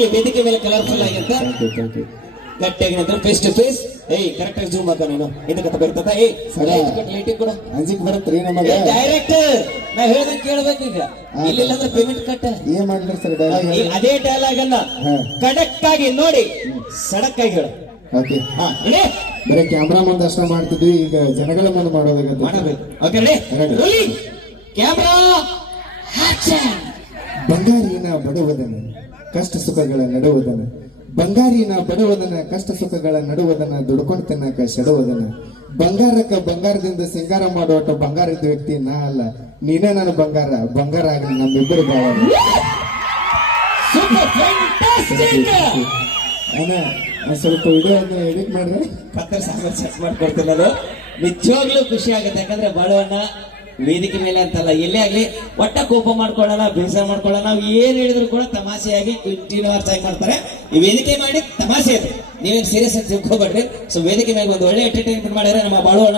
ಆಗ್ಲಿ ವೇದಿಕೆ ಮೇಲೆ ಕಲರ್ಫುಲ್ ಥ್ಯಾಂಕ್ ಯು ಗಟ್ಟಿಯಾಗಿ ನಿಂತ್ರೆ ಫೇಸ್ ಟು ಫೇಸ್ ಏಯ್ ಕರೆಕ್ಟ್ ಆಗಿ ಜೂಮ್ ಹಾಕ ನೀನು. ಇದಕ್ಕೆ ಬರ್ತದ. ಏ ಸರ. ಲೈಟಿಂಗ್ ಕೂಡ. ಅಂಜಿಕ್ ಬರತ್ರಿ ನಮಗೆ. ಡೈರೆಕ್ಟರ್ ನಾ ಹೇಳ್ದಂಗೆ ಕೇಳ್ಬೇಕು ಈಗ. ಇಲ್ಲಿಲ್ಲ ಅಂದ್ರೆ ಪೇಮೆಂಟ್ ಕಟ್ಟ ಏನ್ ಮಾಡ್ಲಿ ಸರ್ ಡೈಲಾಗ್ ಅದೇ ಡೈಲಾಗ್ ಅನ್ನ ಹಾ. ಕಡಕ್ ಆಗಿ ನೋಡಿ ಸಡಕ್ ಆಗಿ ಹೇಳು. ಓಕೆ. ಹಾ ready? ಬರೀ ಕ್ಯಾಮ್ರಾ ಮುಂದೆ ಅಷ್ಟ ಮಾಡ್ತಿದ್ವಿ ಈಗ ಜನಗಳ ಮುಂದೆ ಮಾಡೋದಾಗತ್ತೆ ಮಾಡಬೇಕು. ಓಕೆ ರೆಡಿ ಕ್ಯಾಮ್ರಾ ಆಕ್ಷನ್ ಬಂಗಾರಿನ ಬಡವದನ. ಕಷ್ಟ ಸುಖಗಳ ನಡುವುದನ. ಬಂಗಾರಿನ ಬಡವದನ ಕಷ್ಟ ಸುಖಗಳ ನಡುವುದನ ದುಡ್ಕೊಂಡು ತಿನ್ನಕ ಶಡುವುದನ. ಬಂಗಾರಕ್ಕ ಬಂಗಾರದಿಂದ ಸಿಂಗಾರ ಮಾಡೋಟ ಬಂಗಾರದ ವ್ಯಕ್ತಿ ನಾ ಅಲ್ಲ. ನೀನೇ ನನ್ನ ಬಂಗಾರ ಬಂಗಾರ ಆಗಲಿ ನಮ್ಮಿಬ್ಬರು ಭಾವ ಅಣ್ಣ ಸ್ವಲ್ಪ ವಿಡಿಯೋ ಎಡಿಟ್ ಮಾಡಿದ್ರೆ ಪತ್ರ ಸಾಂಬಾರ್ ಚೆಕ್ ಮಾಡ್ಕೊಡ್ತೀನಿ ಅದು ನಿಜವಾಗ್ಲೂ ಖುಷಿ ಆಗುತ್ತೆ. ಯಾಕಂದ್ರೆ ಬಡವಣ್ಣ ವೇದಿಕೆ ಮೇಲೆ ಅಂತಲ್ಲ, ಎಲ್ಲೇ ಆಗ್ಲಿ, ಒಟ್ಟ ಕೋಪ ಮಾಡ್ಕೊಳ್ಳಲ್ಲ ಬೇಸರ ಮಾಡ್ಕೊಳ್ಳಲ್ಲ ನಾವು ಏನ್ ಹೇಳಿದ್ರು ಕೂಡ ತಮಾಷೆಯಾಗಿ ಕಂಟಿನ್ಯೂಸ್ ಆಗಿ ಮಾಡ್ತಾರೆ. ಈ ವೇದಿಕೆ ಮಾಡಿ ತಮಾಷೆ ಅದು. ನೀವೇನು ಸೀರಿಯಸ್ ಅಂತ ತಿಳ್ಕೊಬೇಡ್ರಿ. ಸೊ ವೇದಿಕೆ ಮೇಲೆ ಒಂದು ಒಳ್ಳೆ ಎಂಟರ್ಟೈನ್ಮೆಂಟ್ ಮಾಡಿದ್ರೆ ನಮ್ಮ ಬಾಳುವಣ್ಣ